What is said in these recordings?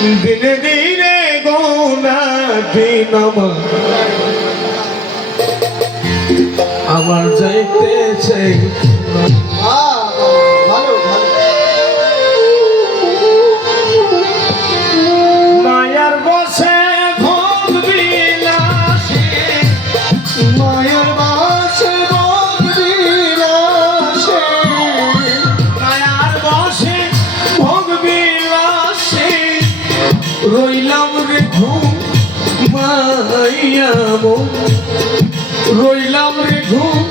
দিনে দিনে গোনা দিন আমার যাইতেছে মায়ার বসে ভোগ বিলাসে মায়ার বসে ভোগ বিলাসে মায়ার বসে ভোগ বিলাসে রইলাম রে ঘুম মায়া মন রইলাম রে ঘুম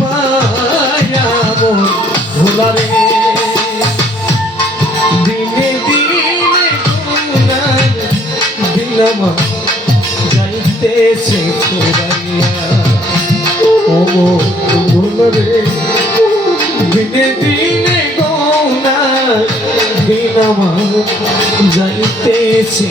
মায়া মন ভোলা রে দিনে দিনে গুনার দিলাম যাইতেছে ফেরাইয়া ও ভোলা রে দিনে দিনে গুনার দিলাম যাইতেছে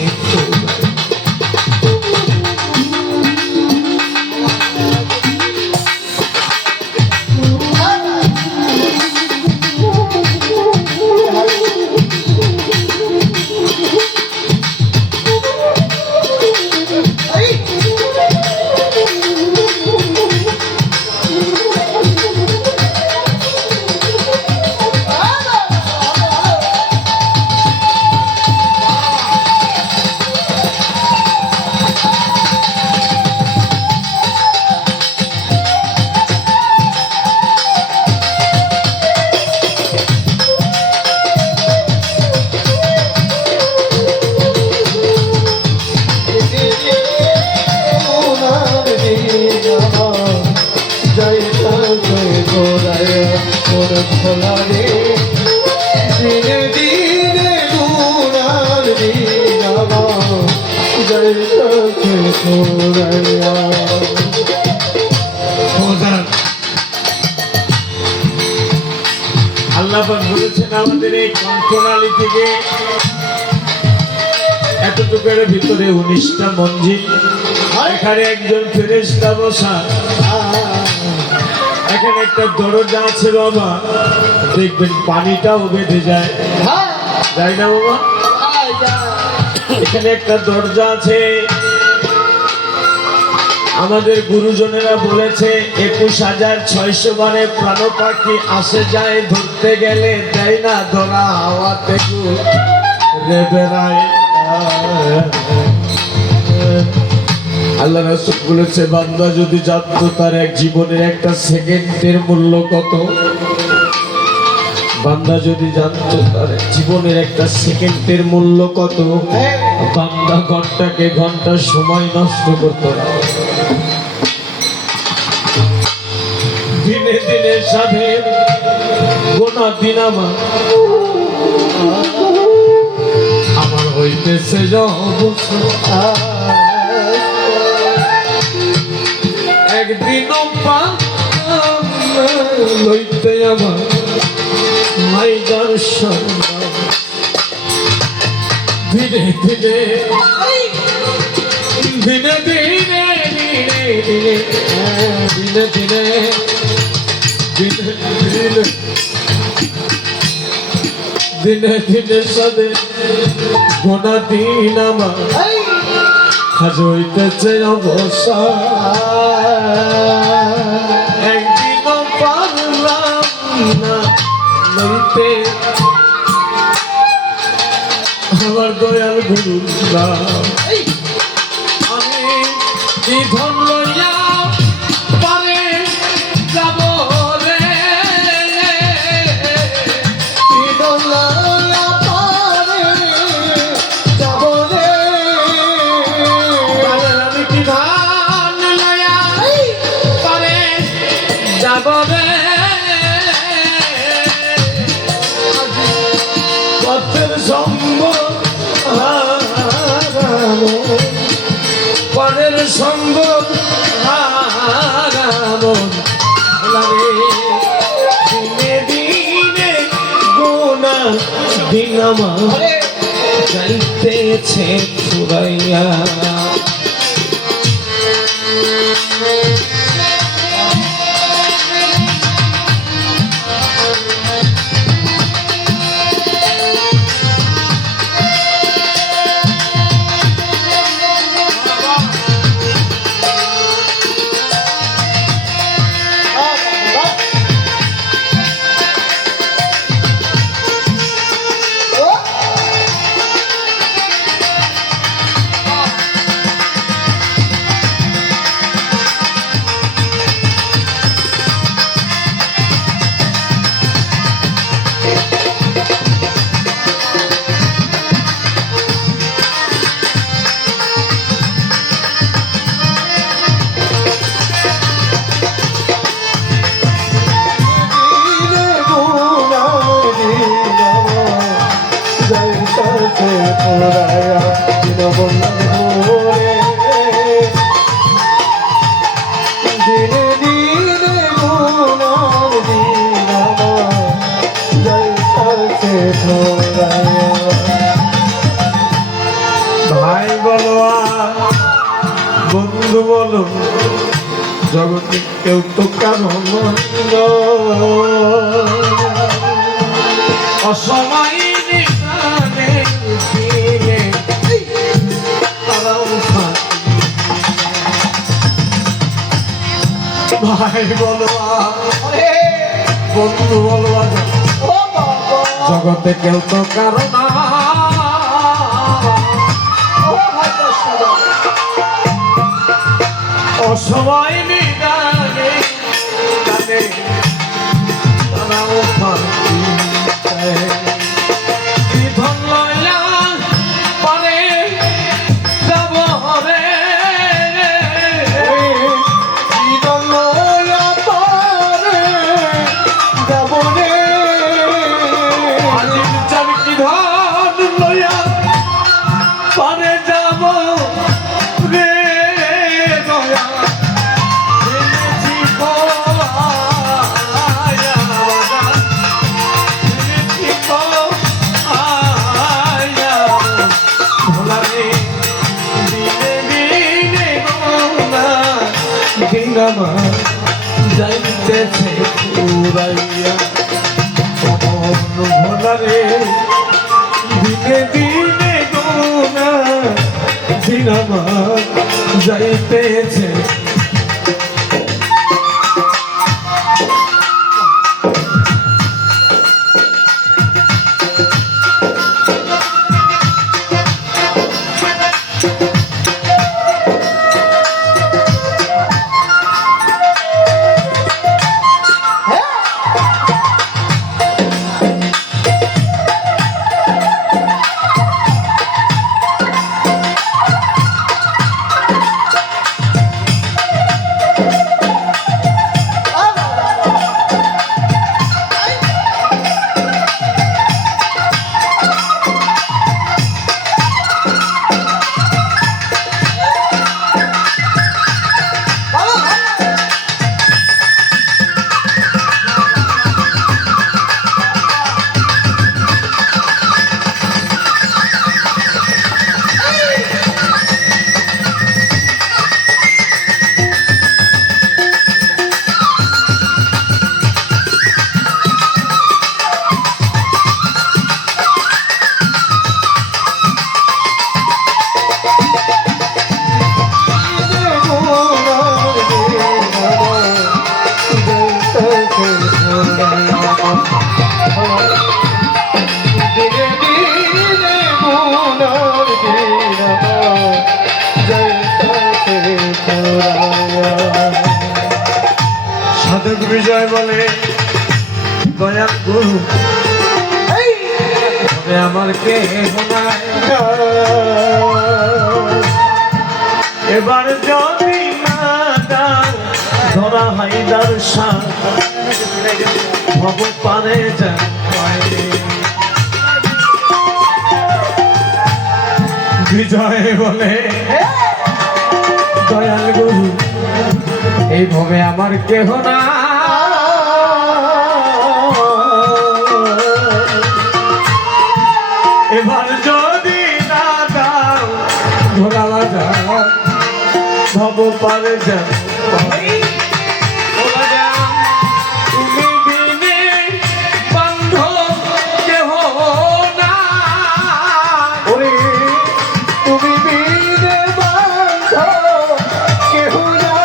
ফেরাইয়া আল্লাহ বলেছেন আমাদের এই কণ্ঠনালী থেকে এতটুকুর ভিতরে 19টা মঞ্জিল এখানে একজন ফেরেশতা বসা এখানে একটা দরজা আছে বাবা দেখবেন পানিটাও বেঁধে যায় যাই না বাবা এখানে একটা দরজা আছে আমাদের গুরুজনেরা বলেছে 21,600 বারে প্রাণ পাখি আসে যায় ধরতে গেলে দেয় না ধরা হাওয়াতে বেড়ায় আল্লাহ রাসূল বলেছে বান্দা যদি জানতো তার এক জীবনের একটা সেকেন্ডের মূল্য কত বান্দা যদি জানতো তার জীবনের একটা সেকেন্ডের মূল্য কত বান্দা ঘন্টাকে ঘন্টা সময় নষ্ট করতো না দিনে দিনে সাধের গোনা দিন আমার হইতেছে একদিন লইতে আমার মাই দর্শন ধীরে ধীরে ধীরে ধীরে ধীরে ধীরে দিনে দিনে সাদে গোনা দিন আমার আজ হইতেছে অবসা একদিন পারলাম না লইতে আমার দয়াল গুরু আমি কি ধন লইয়া পারে যাব পরের সঙ্গ দিনে দিনে গোনা দিন আমার যাইতেছে ফুরাইয়া পুরায়া দীনবন্ধুরে দিনে দিনে গুণার দিনামা যাইতাছে পুরায়া। ভাই বলো আর বন্ধু বলো, জগতে কেউ তো কারো মন্দ। অসময় নিশানে দিলে তারাও ফাঁকি। ভাই বলো আর বন্ধু বলো আর জগতে কেউ তো কারো না। অসময় নিদানে কানে তারাও ফাঁকি দেয়। বিধন লইয়া পারে যাব রে, বিধন লইয়া পারে যাব রে, আজির চাবিটি ধন লইয়া পারে যাব রে দয়া। আমার যাইতেছে পুরাইয়া ভোলারে দিনে দিনে গোনা দিন আমার যাইতেছে। সাধক বিজয় বলে দয়া গুরু আমার কে এবার যদি না দাও ধরা হাইদার শাহ ভব পারে যা বিজয় বলে দয়াল গুরু এই ভবে আমার কেহ না। এবার যদি না দাও ধরা বাজা ভব পারে যা তুমি বিনে বান্ধব কেহ না। তুমি বিনে বান্ধব কেহ না,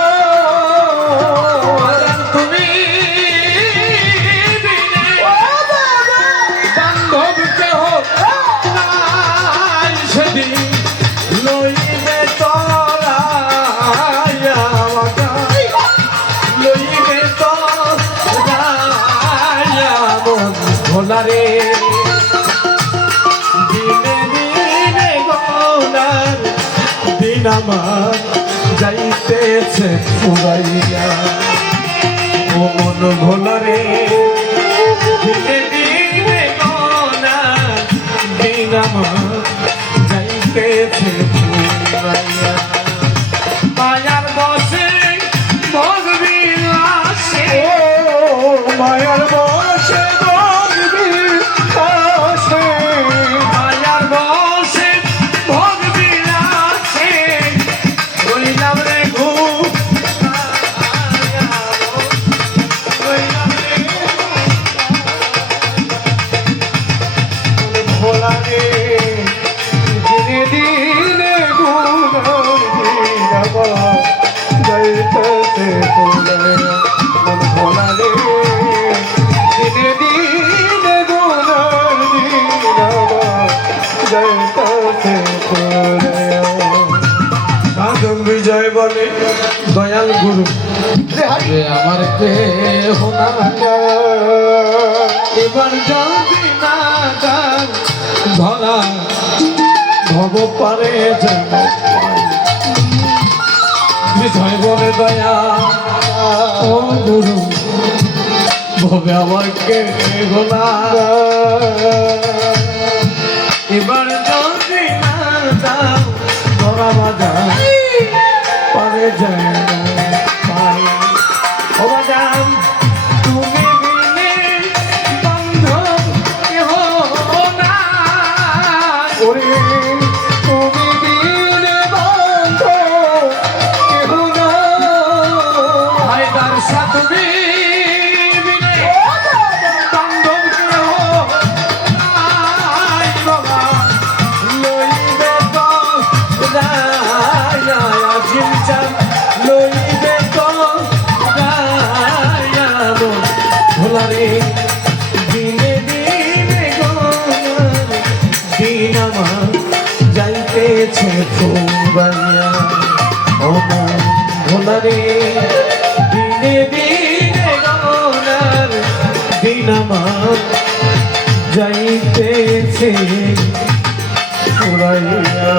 তুমি বিনে বান্ধব কেহ নাই। সেদিন লইবে তোরা লইবে তোরা ভোলারে দিনে দিনে গোলার দিন আমার যাইতেছে পুরাইয়া। ও মন ভোলারে দিনে দিনে গোলার দিন আমার কাছে পড়ে সাধক বিজয় বলে দয়াল গুরু রে আমার কেহ না এবার যদি না গান ধরা ভব পারে যেন বিজয় বলে দয়া ও গুরু ভবে আমার কেহ না এবার যদি না যাও ধরা বাজা পারে যেন পাই ও বাজান তুমি বিনে বান্ধব কেহ নাই ওরে তুমি বিনে বান্ধ কেহ না হায়দার শাহ তুমি বিনে বান্ধব কেহ নাই বাবা লইবে তো রায়া জিমচান লইবে তো রায়া ভোলারে দিনে দিনে গনার দিন আমার যাইতেছে ফুবাইয়া ও ভোলারে দিনে দিনে গনার দিন আমার যাইতেছে ফুরাইয়া